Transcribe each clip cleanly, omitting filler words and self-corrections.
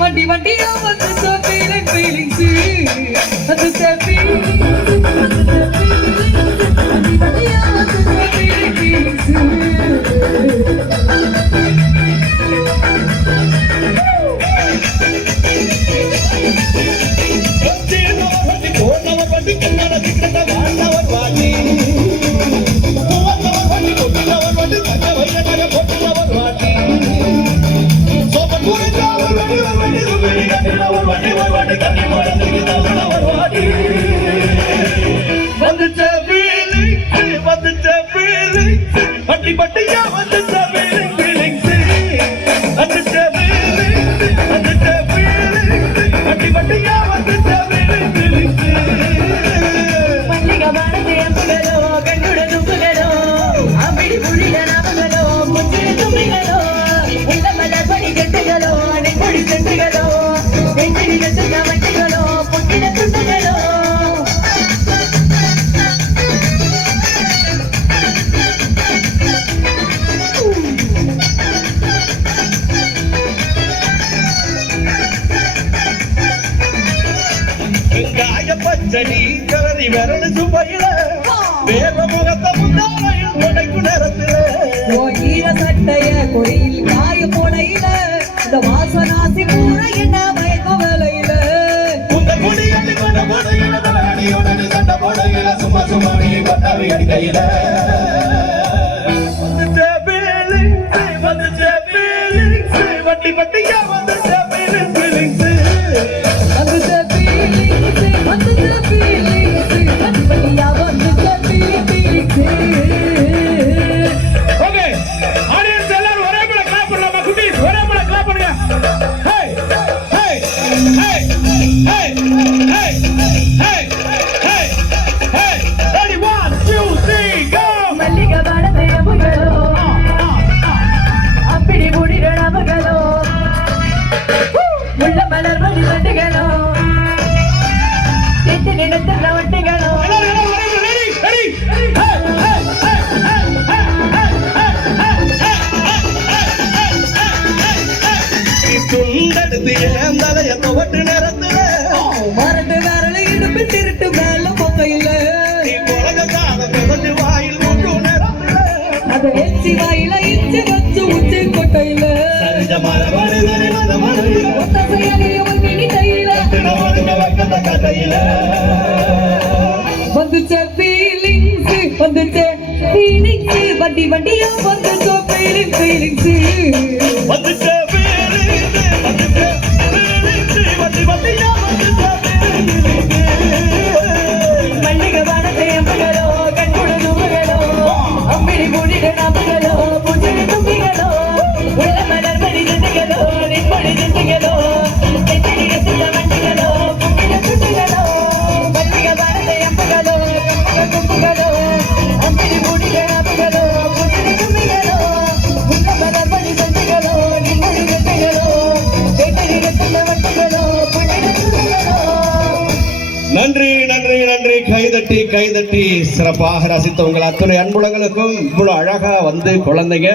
வண்டி வண்டியா வந்துச்சோ ஃபீலிங்ஸ் வந்துச்ச ஃபீலிங்ஸ் வண்டி வண்டியா வந்துச்சோ ஃபீலிங்ஸ் பட்டி பட்டியா வந்துச்ச ஃபீலிங்ஸ் வந்துச்ச பட்டி பட்டியா வந்துச்ச ஃபீலிங்ஸ் மல்லிகை வானத்தை அம்புகளோ கண்ணுட தும்புகளோ அம்பிடி புள்ளிட நாமங்களோ முச்சிரி தும்பிகளோ உள்ள மலர் படி கட்டுகளோ நெஞ்சொடி செட்டுகளோ நெஞ்சடி கட்டுன வட்டிகளோ புட்டின துண்டுகளோ பச்சடி கலரி விரல் சுவையில வேக முகத்த முந்தானையில் கொடைக்கு நேரத்தில ஈர சட்டைய கொடியில் காய போடையில இந்த வாசனாசி பூர என்ன மயக்க வேலையில உந்த முடியடி கொண்ட போடையில தலையடியுடனே சண்ட போடையில சும்மா சும்மாடி கொண்டாவி அடிக்கையில வந்துச்ச ஃபீலிங்ஸ் வட்டி வட்டியா வந்துச்ச ஃபீலிங்ஸ் ஓகே ஆடியன்ஸ் எல்லாரும் ஒரே மேல கிளாப் பண்ணலாமா குட்டீஸ் ஒரே மேல கிளாப் பண்ணுங்க ஹே ஹே ஹே ஹே ஹே ஹே ஹே ஹே ரெடி 1 2 3 கோ மல்லிகை வானத்தை அம்புகளோ அம்பிடி புடிட நாமங்களோ உள்ள மலர் மணி வண்டுகளோ தெத்து நினைத்த வட்டிகளோ எல்லாரும் ஒரே மேல ரெடி ரெடி ஹே ஹே ஹே துண்டெடுத்து ஏன் தலைய துவட்டு நேரத்துல மரட்டு வேரல இடுப்பு திருட்டு மேல பொக்கையில நீ உலக கால பிறந்து வாயில் மூன்று நேரத்துல அது எச்சி வாயில இச்சி வச்சு உச்சி கொட்டையில சரிஞ்ச மரபணி மத மனதில் ஒத்த செயலிய மினி கையில வைக்கிற கதையில வந்துச்ச ஃபீலிங்ஸ் வந்துச்ச ஃபீலிங்ஸ் வண்டி வண்டியா வந்துச்சோ ஃபீலிங்ஸ் வந்துச்ச வண்டி வண்டியா வந்துச்ச மல்லிகை வானத்தை அம்புகளோ கண்குட தும்புகளோ அம்பிடி புடிட நாமங்களோ புச்சிரி தும்பிகளோ உள்ள மலர் மணி ஜெண்டுகளோ நின்பொடி ஜெண்டுகளோ நெஞ்சடி கட்டுன வண்டிகளோ புட்டின துண்டுகளோ மல்லிகை வானத்தை அம்புகளோ கண்குட தும்புகளோ அம்பிடி புடிட நாமங்களோ புச்சிரி தும்பிகளோ உள்ள மலர் மணி ஜெண்டுகளோ நின்பொடி ஜெண்டுகளோ நெஞ்சடி கட்டுன வண்டிகளோ புட்டின துண்டுகளோ. நன்றி நன்றி நன்றி கைதட்டி கைதட்டி சிறப்பாக ரசித்த உங்கள் அத்துணை அன்புலங்களுக்கும் இவ்வளவு அழகா வந்து குழந்தைங்க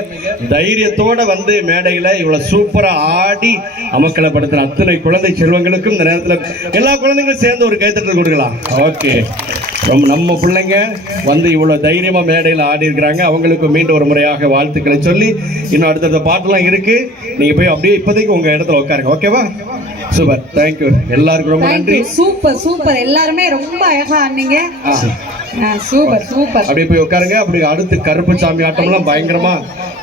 தைரியத்தோட வந்து மேடையில இவ்வளவு சூப்பரா ஆடி அமக்கலப்படுத்துற அத்துணை குழந்தை செல்வங்களுக்கும் இந்த நேரத்தில் எல்லா குழந்தைங்களும் சேர்ந்து ஒரு கைத்தட்டல் கொடுக்கலாம். ஓகே, ரொம்ப நம்ம பிள்ளைங்க வந்து இவ்வளவு தைரியமா மேடையில் ஆடி இருக்கிறாங்க. அவங்களுக்கு மீண்டும் ஒரு முறையாக வாழ்த்துக்களை சொல்லி இன்னும் அடுத்தடுத்த பாட்டெல்லாம் இருக்கு. நீங்க போய் அப்படியே இப்போதைக்கு உங்க இடத்துல உட்காருங்க. ஓகேவா? Super, thank you. எல்லாருக்கும் ரொம்ப நன்றி. சூப்பர் சூப்பர், எல்லாருமே ரொம்ப அழகா ஆனீங்க. Super super. அப்படியே போய் உட்காருங்க. அப்படி அடுத்து கருப்பு சாமி ஆட்டம்லாம் பயங்கரமா,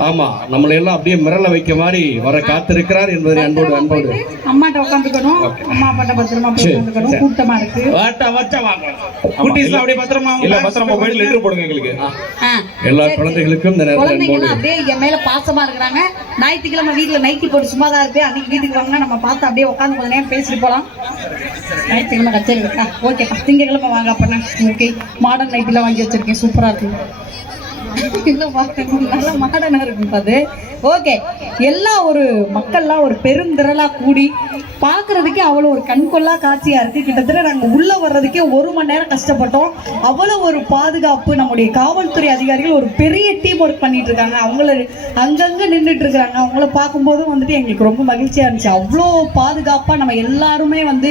ஆமா, நம்மளை எல்லாம் அப்படியே மிரள வைக்க மாதிரி வர காத்திருக்கிறார் என்பதை அன்போடு அன்போடு அம்மாட்ட உட்காந்துக்கணும். அம்மா அப்பாட்ட பத்திரமா உட்காந்துக்கணும். கூட்டமா இருக்கு. அப்படியே பத்திரமா இல்ல பத்திரமா போய் லெட்டர் போடுங்க எங்களுக்கு. எல்லா குழந்தைகளுக்கும் இந்த குழந்தைங்க அப்படியே என் மேல பாசமா இருக்கிறாங்க. ஞாயிற்றுக்கிழமை வீட்டுல நைட்டி போட்டு சும்மா தான் இருப்பேன். அன்னைக்கு வீட்டுக்கு வாங்க நம்ம பார்த்து அப்படியே உட்காந்து கொஞ்ச நேரம் பேசிட்டு போலாம். ஞாயிற்றுக்கிழமை கச்சேரி இருக்கா? ஓகேப்பா, திங்கக்கிழமை வாங்க. அப்பனா ஓகே, மாடர்ன் நைட்டிலாம் வாங்கி வச்சிருக்கேன், சூப்பரா இருக்கு. இல்லைப்பா நல்ல மாடனா இருக்கும் அது. ஓகே, எல்லா ஒரு மக்கள்லாம் ஒரு பெருந்திரளா கூடி பார்க்கறதுக்கே அவ்வளோ ஒரு கண்கொள்ளா காட்சியா இருக்கு. கிட்டத்தட்ட நாங்கள் உள்ள வர்றதுக்கே 1 மணி நேரம் கஷ்டப்பட்டோம். அவ்வளோ ஒரு பாதுகாப்பு. நம்முடைய காவல்துறை அதிகாரிகள் ஒரு பெரிய டீம் ஒர்க் பண்ணிட்டு இருக்காங்க. அவங்கள அங்கங்க நின்றுட்டு இருக்கிறாங்க. அவங்கள பார்க்கும்போதும் வந்துட்டு எங்களுக்கு ரொம்ப மகிழ்ச்சியா இருந்துச்சு. அவ்வளோ பாதுகாப்பா நம்ம எல்லாருமே வந்து